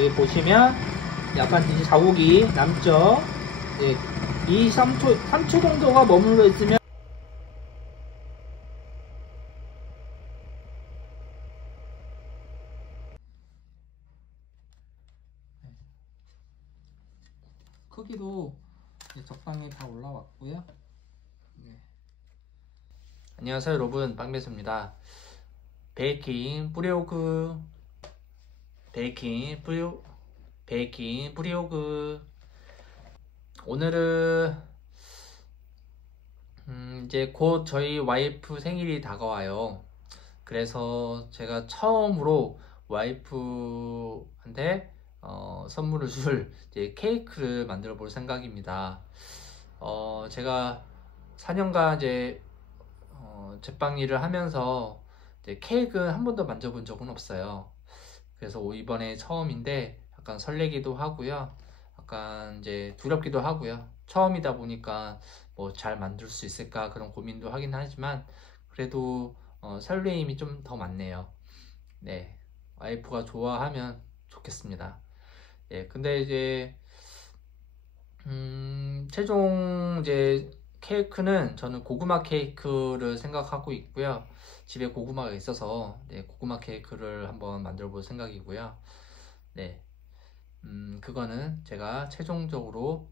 여기 보시면 약간 이제 자국이 남죠. 예, 3초 정도가 머물러 있으면 크기도 적당히 다 올라왔고요. 네. 안녕하세요 여러분, 빵배수입니다. 베이킹 브리오그 오늘은 이제 곧 저희 와이프 생일이 다가와요. 그래서 제가 처음으로 와이프한테 선물을 줄 이제 케이크를 만들어 볼 생각입니다. 제가 4년간 이제 제빵 일을 하면서 이제 케이크는 한 번도 만져본 적은 없어요. 그래서 이번에 처음인데 약간 설레기도 하고요. 약간 이제 두렵기도 하고요. 처음이다 보니까 뭐 잘 만들 수 있을까 그런 고민도 하긴 하지만 그래도 설레임이 좀 더 많네요. 네, 와이프가 좋아하면 좋겠습니다. 예, 근데 이제 최종 이제 케이크는 저는 고구마 케이크를 생각하고 있고요. 집에 고구마가 있어서 네, 고구마 케이크를 한번 만들어 볼 생각이고요. 네, 그거는 제가 최종적으로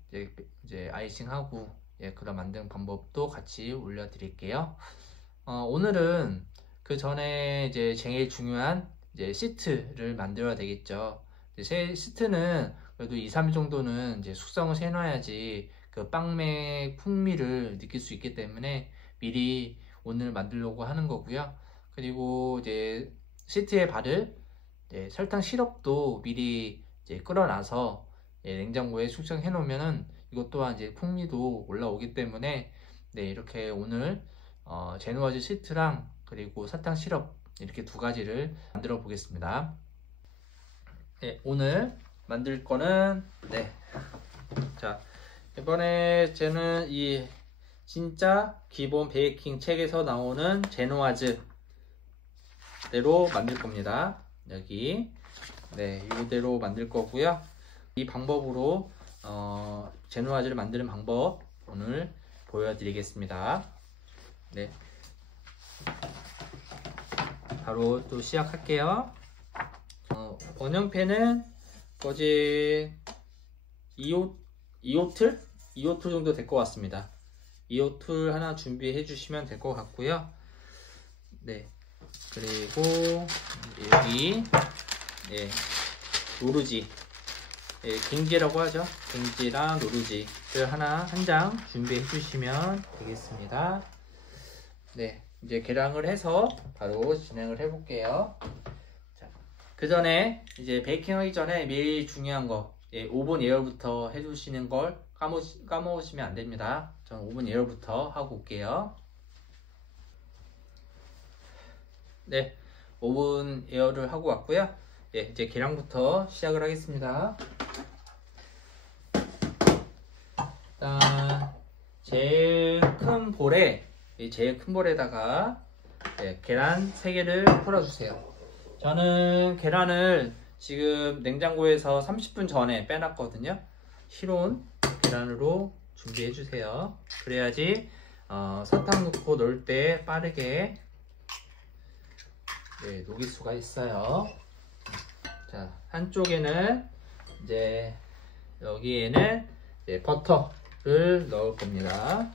이제 아이싱하고 예, 그런 만드는 방법도 같이 올려드릴게요. 오늘은 그 전에 이제 제일 중요한 이제 시트를 만들어야 되겠죠. 이제 시트는 그래도 2, 3일 정도는 이제 숙성을 해놔야지 그 빵의 풍미를 느낄 수 있기 때문에 미리 오늘 만들려고 하는 거고요. 그리고 이제 시트에 바를 설탕 시럽도 미리 이제 끓여놔서 냉장고에 숙성해 놓으면은 이것 또한 이제 풍미도 올라오기 때문에 네, 이렇게 오늘 제누아즈 시트랑 그리고 사탕 시럽 이렇게 두 가지를 만들어 보겠습니다. 네, 오늘 만들 거는 자, 이번에 저는 이 진짜 기본 베이킹 책에서 나오는 제누아즈 대로 만들 겁니다. 여기 이대로 만들 거고요. 이 방법으로 제누아즈를 만드는 방법 오늘 보여드리겠습니다. 네, 바로 또 시작할게요. 원형팬은 거진 2호틀 정도 될 것 같습니다. 2호틀 하나 준비해 주시면 될 것 같고요. 네, 그리고 여기 노루지, 갱지라고 하죠. 갱지랑 노루지를 한 장 준비해 주시면 되겠습니다. 네, 이제 계량을 해서 바로 진행을 해 볼게요. 그 전에 이제 베이킹 하기 전에 매일 중요한 거 오븐 예열부터 해 주시는 걸 까먹으시면 안 됩니다. 저는 오븐 예열부터 하고 올게요. 네, 오븐 예열을 하고 왔고요. 이제 계량부터 시작을 하겠습니다. 일단 제일 큰 볼에다가 계란 3개를 풀어주세요. 저는 계란을 지금 냉장고에서 30분 전에 빼놨거든요. 실온 계란으로 준비해 주세요. 그래야지 설탕 넣고 넣을 때 빠르게 녹일 수가 있어요. 자, 한쪽에는 이제 여기에는 버터를 넣을 겁니다.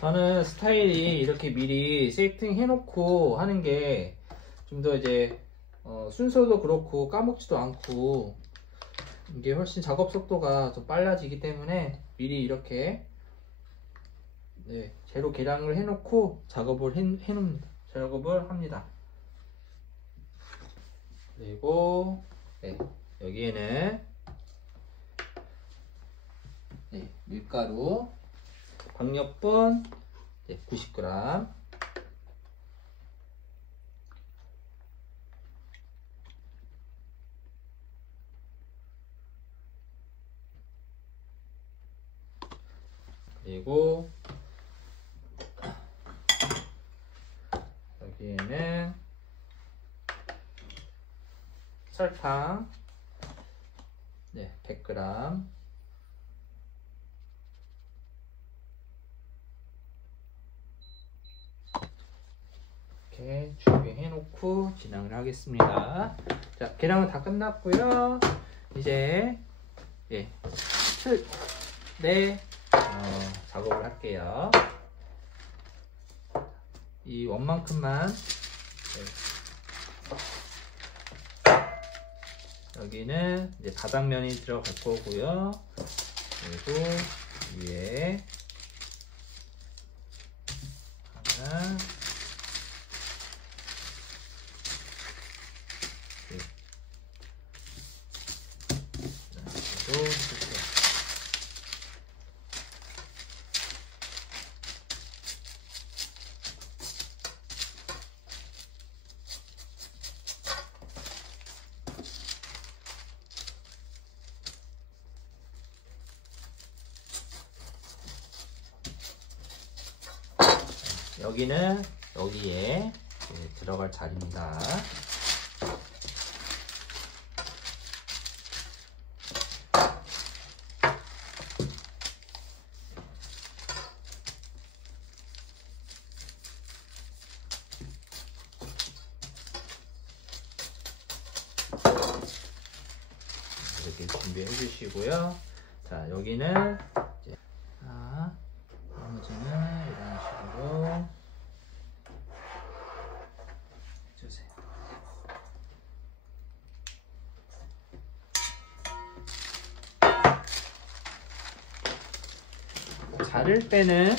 저는 스타일이 이렇게 미리 세팅해 놓고 하는 게 좀 더 이제 순서도 그렇고 까먹지도 않고 이게 훨씬 작업 속도가 더 빨라지기 때문에 미리 이렇게 재료 계량을 해 놓고 작업을 합니다. 그리고 여기에는 밀가루 박력분 90g, 그리고 여기에는 설탕, 네, 100g. 이렇게 준비해 놓고 진행을 하겠습니다. 자, 계량은 다 끝났고요. 이제 예, 틀에 작업을 할게요. 이 원만큼만 여기는 이제 바닥면이 들어갈 거고요. 그리고 위에 하나, 여기는 여기에 들어갈 자리입니다. 이렇게 준비해 주시고요. 자, 여기는 이제 나머지는 이런 식으로 해주세요. 자를 때는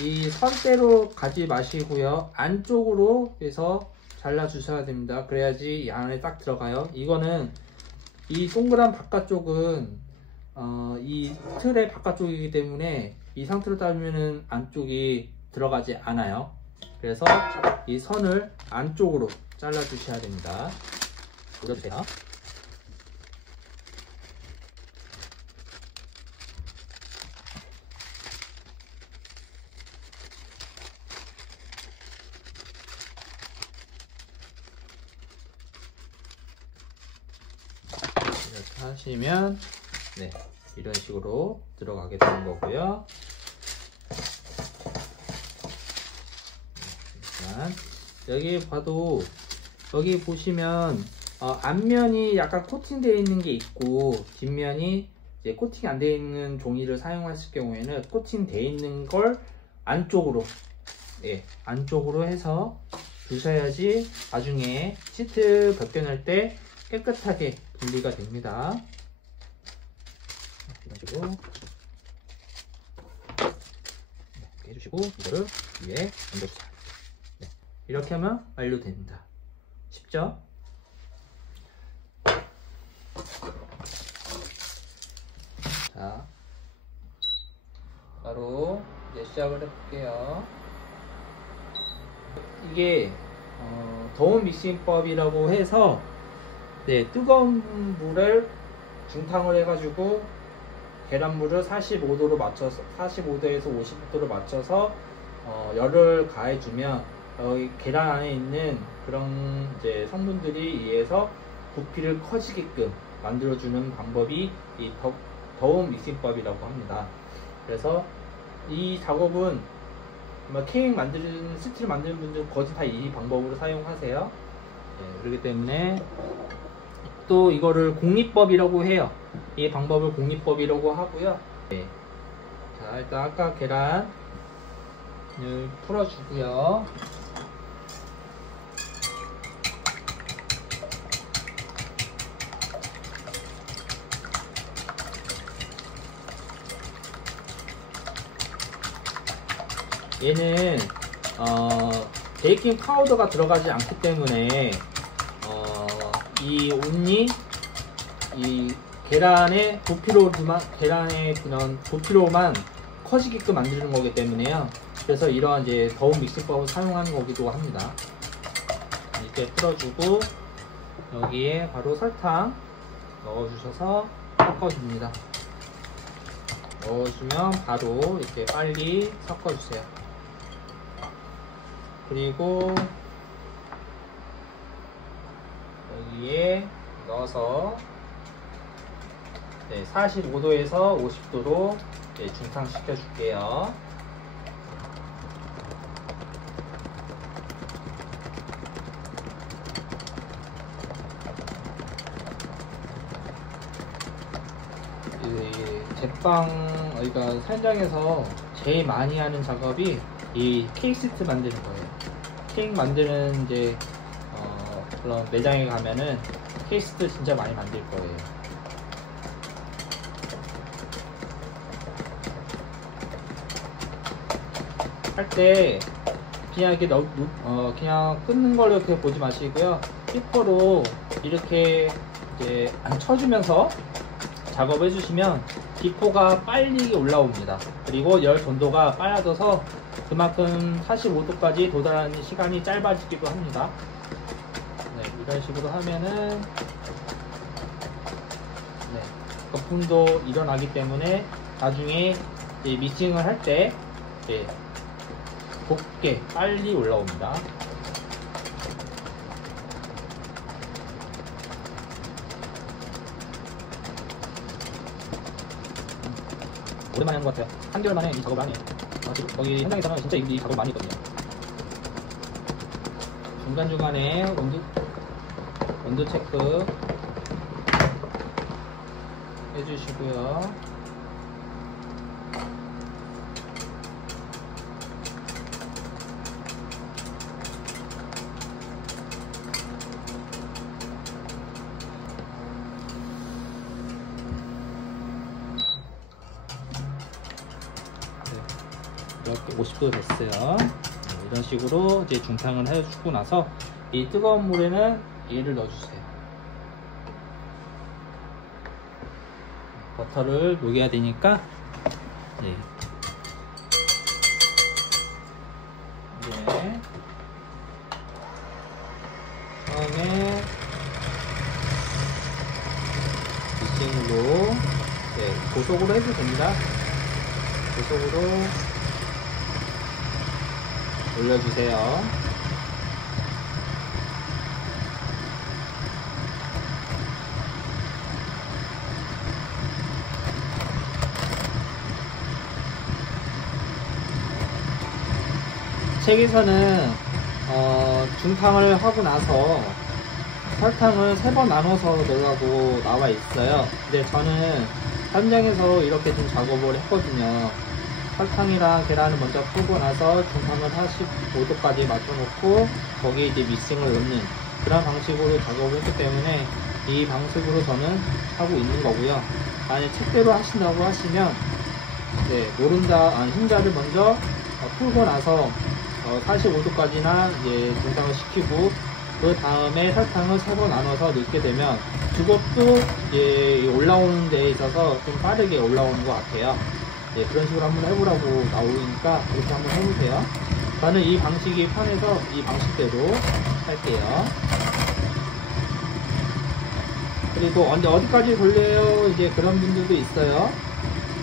이 선대로 가지 마시고요, 안쪽으로 해서 잘라 주셔야 됩니다. 그래야지 이 안에 딱 들어가요. 이거는 이 동그란 바깥쪽은 이 틀의 바깥쪽이기 때문에 이 상태로 따르면은 안쪽이 들어가지 않아요. 그래서 이 선을 안쪽으로 잘라 주셔야 됩니다. 올려주세요. 이렇게 하시면 네, 이런 식으로 들어가게 되는 거고요. 일단 여기 봐도 여기 보시면 앞면이 약간 코팅되어 있는 게 있고 뒷면이 이제 코팅 안 되어 있는 종이를 사용하실 경우에는 코팅되어 있는 걸 안쪽으로 안쪽으로 해서 두셔야지 나중에 시트 벗겨낼 때 깨끗하게 분리가 됩니다. 이런 식으로 이렇게 해주시고 이거를 위에 얹어주세요. 네, 이렇게 하면 완료됩니다. 쉽죠? 자, 바로 이제 시작을 해볼게요. 이게 더운 믹싱법이라고 해서 뜨거운 물을 중탕을 해가지고 계란물을 45도로 맞춰서 45도에서 50도로 맞춰서 열을 가해주면 여기 계란 안에 있는 그런 이제 성분들이 의해서 부피를 커지게끔 만들어주는 방법이 이 더운 믹싱법이라고 합니다. 그래서 이 작업은 케이크 만드는 스틸 만드는 분들은 거의 다 이 방법으로 사용하세요. 그렇기 때문에 또 이거를 공리법이라고 해요. 이 방법을 공리법이라고 하고요. 자, 일단 아까 계란을 풀어주고요. 얘는 베이킹 파우더가 들어가지 않기 때문에 이 온리 이 계란의 그런 부피로만 커지게끔 만드는 거기 때문에요. 그래서 이러한 이제 더운 믹싱법을 사용하는 거기도 합니다. 이렇게 풀어주고 여기에 바로 설탕 넣어주셔서 섞어줍니다. 넣어주면 바로 이렇게 빨리 섞어주세요. 그리고 여기에 넣어서 45도에서 50도로 중탕시켜 줄게요. 제빵 저희가 현장에서 제일 많이 하는 작업이 이 케이스트 만드는 거예요. 케이크 만드는 그런 매장에 가면은 케이스트 진짜 많이 만들 거예요. 할 때 그냥 이렇게 그냥 끊는 걸로 이렇게 보지 마시고요. 히퍼로 이렇게 이제 쳐주면서 작업해 주시면 기포가 빨리 올라옵니다. 그리고 열 전도가 빨라져서 그만큼 45도까지 도달하는 시간이 짧아지기도 합니다. 이런 식으로 하면은 거품도 일어나기 때문에 나중에 미싱을 할 때 곱게 빨리 올라옵니다. 오랜만에 하는 것 같아요. 3개월 만에 이 작업을 하네요. 지금 여기 현장에서는 진짜 이 작업을 많이 했거든요. 중간중간에 온도 체크 해주시고요. 이렇게 50도 됐어요. 이런 식으로 이제 중탕을 해주고 나서 이 뜨거운 물에는 얘를 넣어주세요. 버터를 녹여야 되니까 처음에 미싱으로 고속으로 해도 됩니다. 고속으로 올려주세요. 책에서는 중탕을 하고 나서 설탕을 3번 나눠서 넣으라고 나와 있어요. 근데 저는 현장에서 이렇게 좀 작업을 했거든요. 설탕이랑 계란을 먼저 풀고 나서 중탕을 45도까지 맞춰놓고 거기에 이제 미싱을 넣는 그런 방식으로 작업을 했기 때문에 이 방식으로 저는 하고 있는 거고요. 만약 책대로 하신다고 하시면 흰자를 먼저 풀고 나서 45도까지나 중탕을 시키고 그 다음에 설탕을 3번 나눠서 넣게 되면 그것도 올라오는 데에 있어서 좀 빠르게 올라오는 것 같아요. 그런 식으로 한번 해보라고 나오니까 그렇게 한번 해보세요. 저는 이 방식이 편해서 이 방식대로 할게요. 그리고 어디까지 돌려요? 그런 분들도 있어요.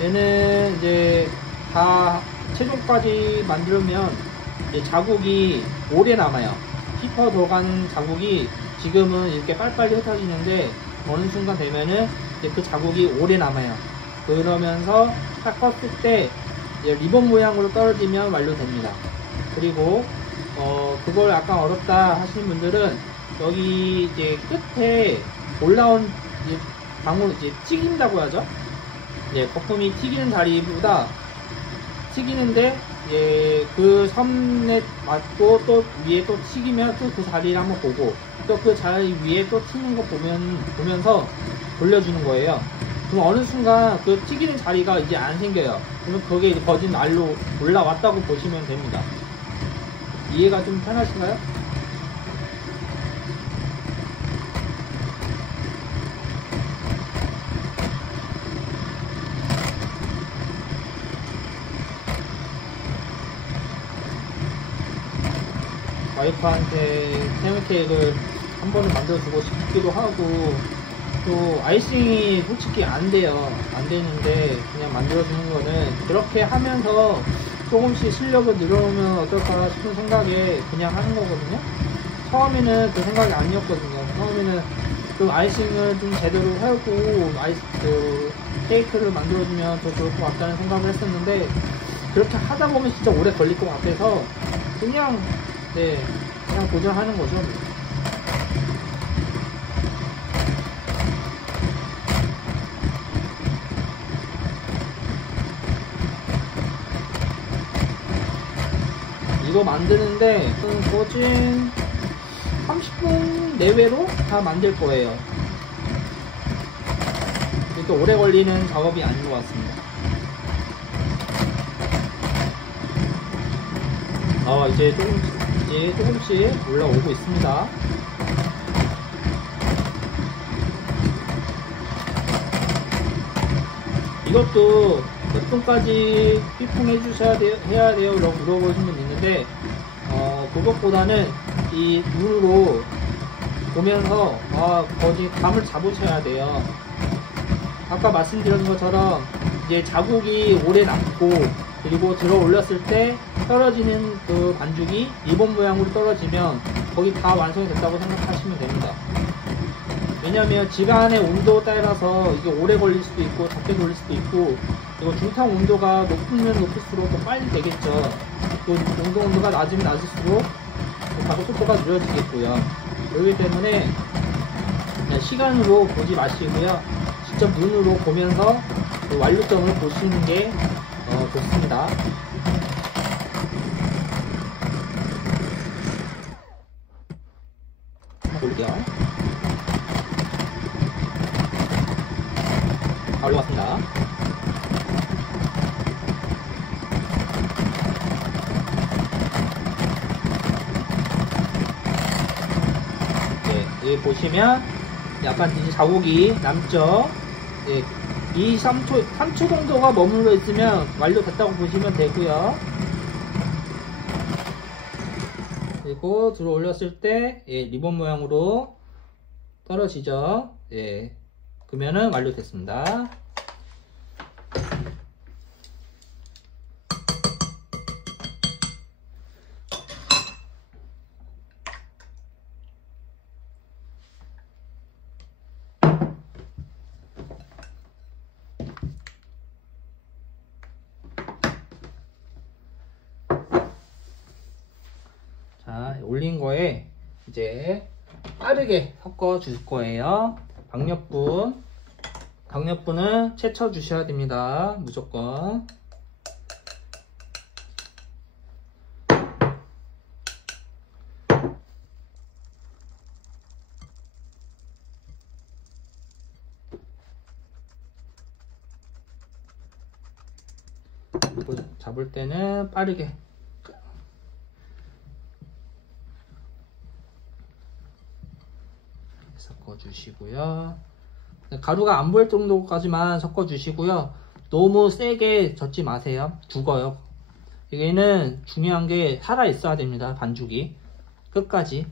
얘는 다 최종까지 만들면 자국이 오래 남아요. 히퍼 들어간 자국이 지금은 이렇게 빨리빨리 흩어지는데 어느 순간 되면은 그 자국이 오래 남아요. 그러면서 딱 컸을 때 리본 모양으로 떨어지면 완료됩니다. 그리고 그걸 약간 어렵다 하시는 분들은 여기 끝에 올라온 방울 튀긴다고 하죠. 거품이 튀기는 자리보다 튀기는데 그 선에 맞고 또 위에 또 튀기면 또 그 자리를 한번 보고 또 그 자리 위에 또 튀는 거 보면서 돌려주는 거예요. 그럼 어느 순간 그 튀기는 자리가 이제 안 생겨요. 그러면 그게 이제 거진 날로 올라왔다고 보시면 됩니다. 이해가 좀 편하신가요? 와이프한테 생일 케이크를 한 번은 만들어주고 싶기도 하고 또 아이싱이 솔직히 안 돼요. 안 되는데 그냥 만들어주는 거는 그렇게 하면서 조금씩 실력을 늘어오면 어떨까 싶은 생각에 그냥 하는 거거든요. 처음에는 그 생각이 아니었거든요. 처음에는 좀 아이싱을 좀 제대로 하고 케이크를 만들어주면 더 좋을 것 같다는 생각을 했었는데, 그렇게 하다 보면 진짜 오래 걸릴 것 같아서 그냥 그냥 도전하는 거죠. 이거 만드는데 거진 30분 내외로 다 만들 거예요. 이렇게 오래 걸리는 작업이 아닌 것 같습니다. 이제 조금씩 올라오고 있습니다. 이것도 몇 분까지 휘핑해 주셔야 돼요, 해야 돼요? 라고 물어보시는 분 있는데, 그것보다는 이 눈으로 보면서 거기 감을 잡으셔야 돼요. 아까 말씀드린 것처럼 이제 자국이 오래 남고, 그리고 들어 올렸을 때 떨어지는 그 반죽이 리본 모양으로 떨어지면 거기 다 완성이 됐다고 생각하시면 됩니다. 왜냐하면 지간의 온도 따라서 이게 오래 걸릴 수도 있고 적게 걸릴 수도 있고, 그리고 중탕 온도가 높으면 높을수록 더 빨리 되겠죠. 또 중동 온도가 낮으면 낮을수록 작업 속도가 느려지겠고요. 그렇기 때문에 그냥 시간으로 보지 마시고요, 직접 눈으로 보면서 그 완료점을 보시는 게 좋습니다. 한번 볼게요. 올라왔습니다. 여기 보시면 약간 이제 자국이 남죠. 이 3초 정도가 머물러 있으면 완료됐다고 보시면 되고요. 그리고 들어 올렸을 때 리본 모양으로 떨어지죠. 그러면은 완료됐습니다. 자, 올린 거에 이제 빠르게 섞어 줄 거예요. 강력분은 채쳐 주셔야 됩니다. 무조건. 잡을 때는 빠르게 섞어 주시고요. 가루가 안 보일 정도까지만 섞어 주시고요. 너무 세게 젓지 마세요. 죽어요. 여기는 중요한 게 살아 있어야 됩니다. 반죽이 끝까지.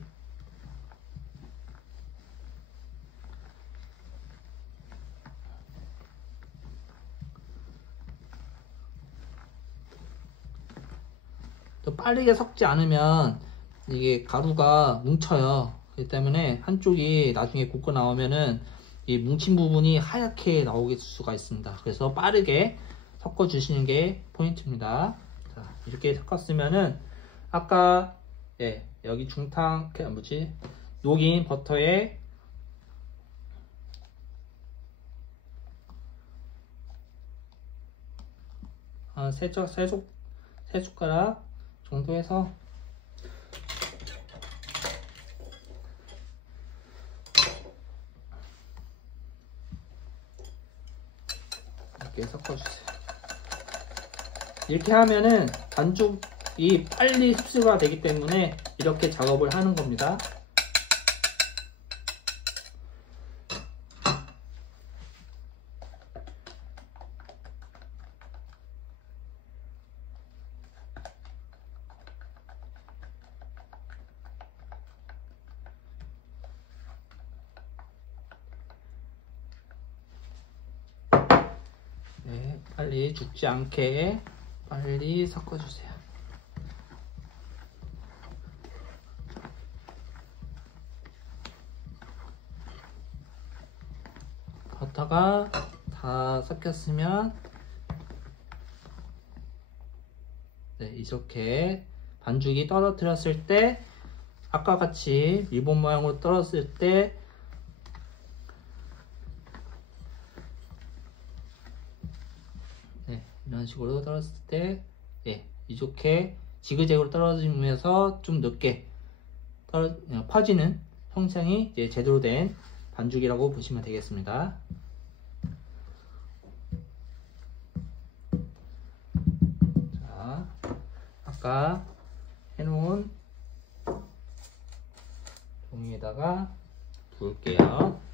또 빠르게 섞지 않으면 이게 가루가 뭉쳐요. 그렇기 때문에 한쪽이 나중에 굽고 나오면은 이 뭉친 부분이 하얗게 나오게 수가 있습니다. 그래서 빠르게 섞어 주시는 게 포인트입니다. 자, 이렇게 섞었으면은 아까 여기 중탕 녹인 버터에 한 세 숟가락 정도 해서 이렇게 섞어주세요. 이렇게 하면은 반죽이 빨리 흡수가 되기 때문에 이렇게 작업을 하는 겁니다. 빨리 죽지 않게 빨리 섞어주세요. 버터가 다 섞였으면 네, 이렇게 반죽이 떨어뜨렸을 때 아까 같이 리본 모양으로 떨어졌을 때 네, 이런 식으로 떨어졌을 때 네, 이렇게 지그재그로 떨어지면서 좀 늦게 퍼지는 형상이 이제 제대로 된 반죽이라고 보시면 되겠습니다. 자, 아까 해놓은 종이에다가 부을게요.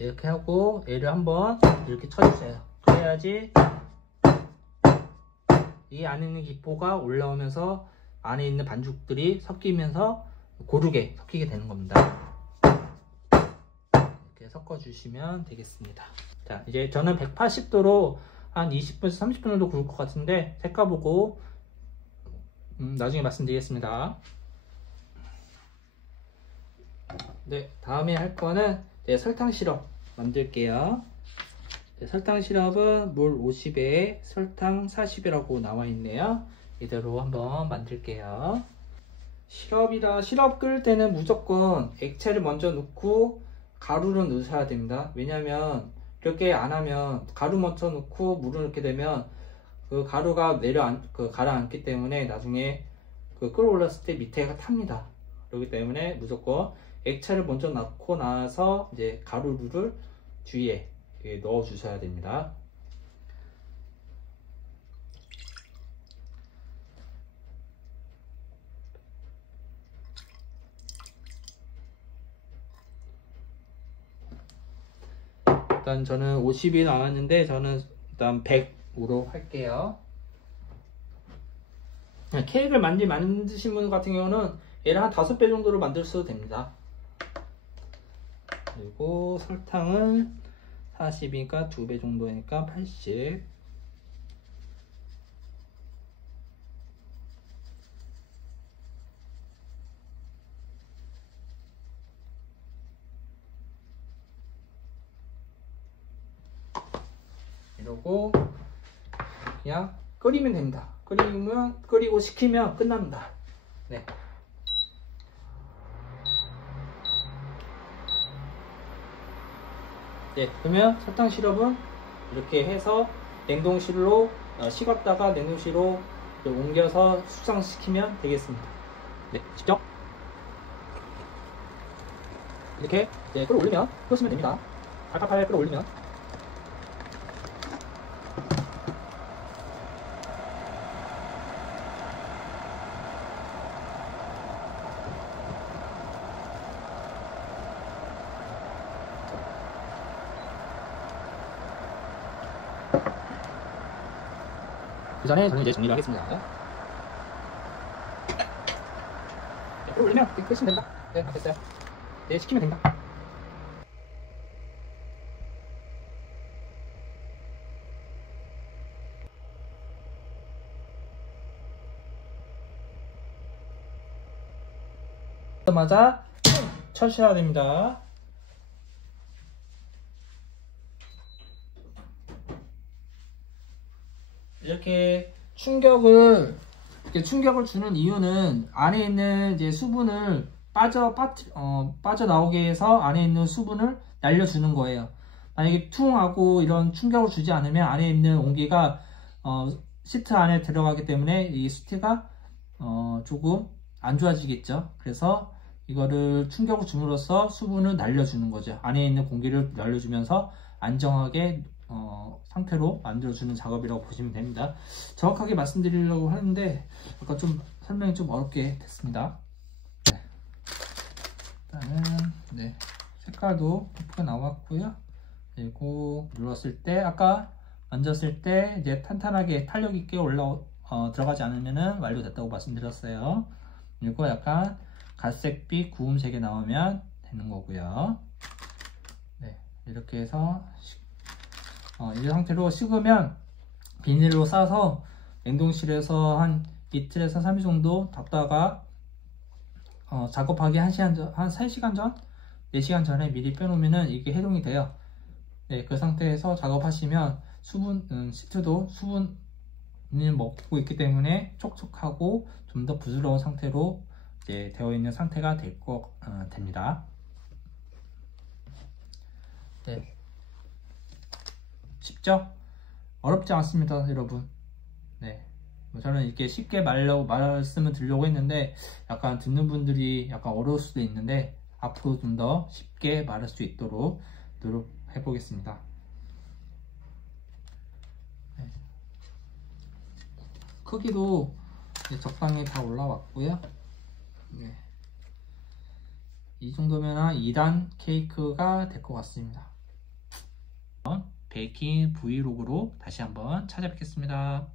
이렇게 하고 얘를 한번 이렇게 쳐주세요. 그래야지 이 안에 있는 기포가 올라오면서 안에 있는 반죽들이 섞이면서 고르게 섞이게 되는 겁니다. 이렇게 섞어 주시면 되겠습니다. 자, 이제 저는 180도로 한 20분에서 30분 정도 구울 것 같은데 색깔 보고 나중에 말씀드리겠습니다. 네, 다음에 할 거는 설탕 시럽 만들게요. 설탕 시럽은 물 50에 설탕 40이라고 나와 있네요. 이대로 한번 만들게요. 시럽 끓일 때는 무조건 액체를 먼저 넣고 가루를 넣으셔야 됩니다. 왜냐면 이렇게 안 하면 가루 먼저 넣고 물을 넣게 되면 그 가루가 가라앉기 때문에 나중에 끓어올랐을 때 밑에가 탑니다. 그렇기 때문에 무조건 액체를 먼저 넣고 나서 이제 가루를 주위에 넣어 주셔야 됩니다. 일단 저는 50이 나왔는데 저는 일단 100으로 할게요. 케이크를 만드신 분 같은 경우는 얘를 한 5배 정도로 만들어도 됩니다. 그리고 설탕은 40이니까 2배 정도니까 80. 이러고 그냥 끓이면 됩니다. 끓이고 식히면 끝납니다. 네. 네, 그러면 설탕 시럽은 이렇게 해서 냉동실로 식었다가 냉동실로 옮겨서 숙성시키면 되겠습니다. 네, 직접 이렇게 끌어올리면 끄시면 됩니다. 팔팔팔 끌어올리면 그 전에 저는 이제 정리를 하겠습니다. 네, 끌어올리면 끄시면 됩니다. 네, 됐어요. 네, 식히면 됩니다. 하자마자 쳐주셔야 됩니다. 이렇게 충격을 주는 이유는 안에 있는 이제 수분을 빠져나오게 해서 안에 있는 수분을 날려주는 거예요. 만약에 퉁 하고 이런 충격을 주지 않으면 안에 있는 온기가 시트 안에 들어가기 때문에 이 시트가 조금 안 좋아지겠죠. 그래서 이거를 충격을 줌으로써 수분을 날려주는 거죠. 안에 있는 공기를 날려주면서 안정하게 상태로 만들어주는 작업이라고 보시면 됩니다. 정확하게 말씀드리려고 하는데 아까 좀 설명이 좀 어렵게 됐습니다. 네. 일단은 색깔도 예쁘게 나왔고요. 그리고 눌렀을 때 아까 얹었을 때 이제 탄탄하게 탄력 있게 들어가지 않으면은 완료됐다고 말씀드렸어요. 그리고 약간 갈색빛 구움색이 나오면 되는 거고요. 네, 이렇게 해서 이 상태로 식으면 비닐로 싸서 냉동실에서 한 이틀에서 3일 정도 뒀다가 작업하기 한 3시간 전, 4시간 전에 미리 빼놓으면 이게 해동이 돼요. 네, 그 상태에서 작업하시면 시트도 수분을 먹고 있기 때문에 촉촉하고 좀 더 부드러운 상태로 이제 되어 있는 상태가 됩니다. 네, 쉽죠? 어렵지 않습니다, 여러분. 네, 저는 이렇게 쉽게 말씀을 드리려고 했는데 약간 듣는 분들이 약간 어려울 수도 있는데 앞으로 좀 더 쉽게 말할 수 있도록 노력해 보겠습니다. 네. 크기도 적당히 다 올라왔고요. 네. 이 정도면 한 2단 케이크가 될 것 같습니다. 베이킹 브이로그로 다시 한번 찾아뵙겠습니다.